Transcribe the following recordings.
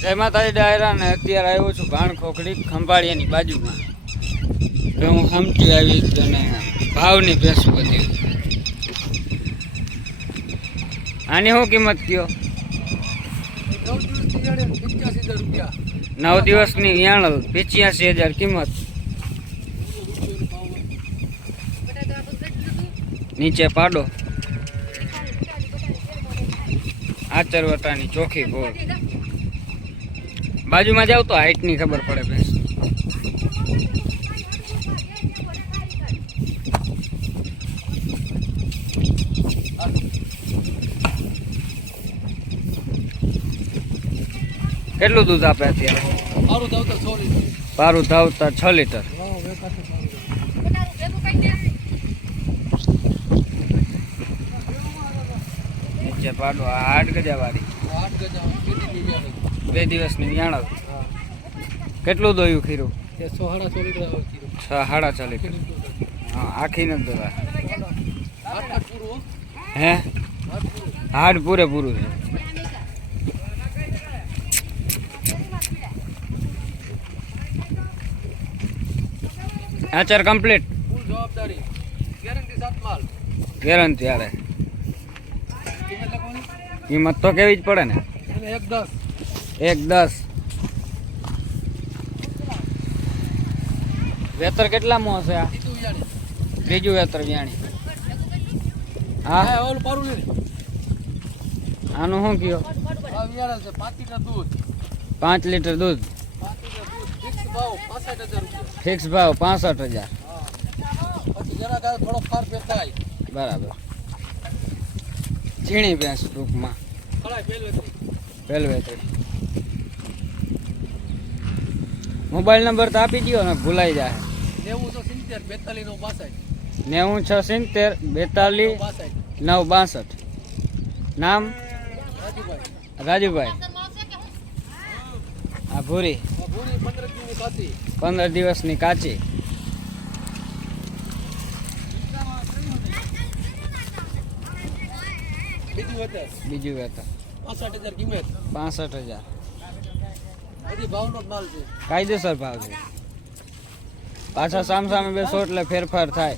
જય માતાજી ડાયરા ને અત્યારે આવ્યો છું ભાણ ખોખડી ખંભાળિયાની બાજુમાં. તો હું સમજી આવી અને ભાવની ભેંસું બધી. આની શું કિંમત કયો નવ દિવસની વ્યાણલ, પંચ્યાસી હજાર કિંમત. નીચે પાડો. આચરવટાની ચોખી ગોળ બાજુમાં જાવ તો હાઈટની ખબર પડે ભેંસ કેટલું દૂધ આપે અત્યારે? પારું ધાવતા છ લીટર. નીચે પાડો આઠ ગજાવાળી બે દિવસની યાણ કેટલું દોયું ખીરું? સાડા છ લીટર હા આખી નથી દવા હે. હાડ પૂરેપૂરું છે. આચાર કમ્પ્લીટ. ગેરંટી આરે કિંમત તો કેવી જ પડે ને. એક દસ. વેતર કેટલા મો હશે આ? ત્રીજું વેતર વ્યાણી. હા? આનું શું કયો? પાંચ લીટર દૂધ. ફિક્સ ભાવ પાસઠ હજાર બરાબર. ચીણી ભેંસ ટૂંકમાં. વેલવેટરી મોબાઈલ નંબર તો આપી દો ને ભૂલાઈ જાય નેવું છ સિત્તેર બેતાલીસ નવ બાસઠ. નામ? રાજુભાઈ. આ ભૂરી. પંદર દિવસની કાચી. બીજું વેતર. પાસઠ હજાર કાયદેસર ભાવ છે. પાછા સામ સામે બેસો એટલે ફેરફાર થાય.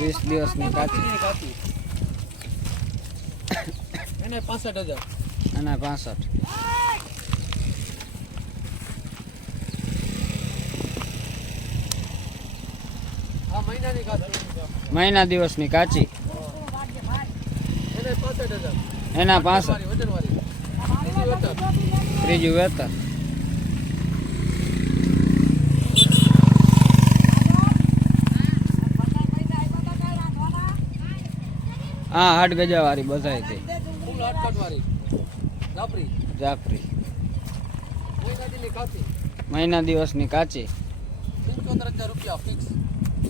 વીસ દિવસની કાચી. પાંસઠ હજાર. અને પાસઠ. મહિના દિવસની કાચી. એને વટર ત્રીજું વેતર હા આઠ ગજા વાળી બધાય છે જાફરી. કાચી મહિના દિવસની કાચી. પંચોતેર હજાર રૂપિયા ફિક્સ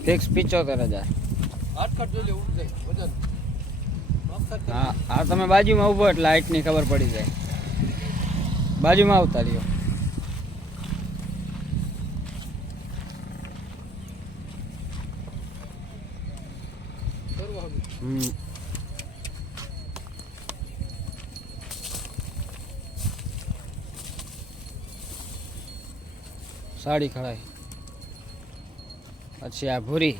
ફિક્સ પિચોતેર હજાર. હાટકાટ જોઈ લે વજન. હા હા, તમે બાજુમાં ઊભો એટલે હાઈટની ખબર પડી જાય. બાજુમાં આવતા રહ્યો. હમ. સાડી ખડાઈ પછી આ ભૂરી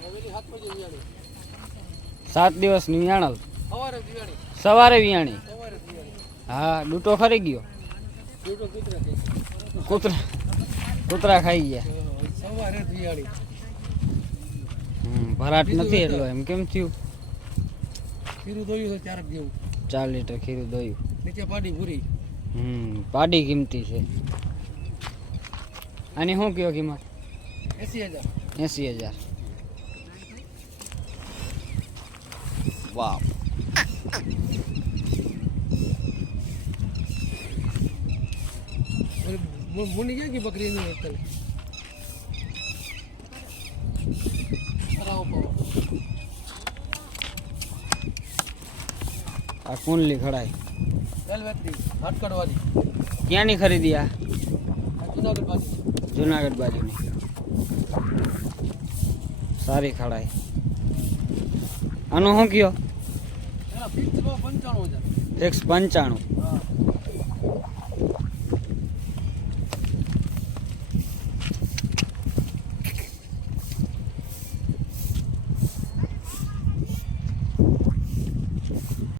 હવેલી હાથ પર વિયાણી સાત દિવસની વિયાણલ સવારે વિયાણી હા ડૂટો ખરી ગયો. કૂતરા કૂતરા ખાઈ ગયા. ભરાટ નથી એટલો એમ કેમ થયું? ખીરું દોયું છે ચારક જેવું. ચાર લીટર ખીરું દોયું. નીચે પાડી પૂરી હમ પાડી કિંમતી છે. આની શું કયો કિંમત? એસી હજાર. એસી હજાર. વાવ મુની ક્યાં ગઈ બકરી ની વખતે કરાવો પાવો આ કુંડલી ખડાઈ વેલવેટની હાટકડવાળી ક્યાંની ખરીદી આ આ જુનાગઢ બાજુ જુનાગઢ બાજુની સારી ખડાઈ આનો શું કયો? ભાવ પંચાણું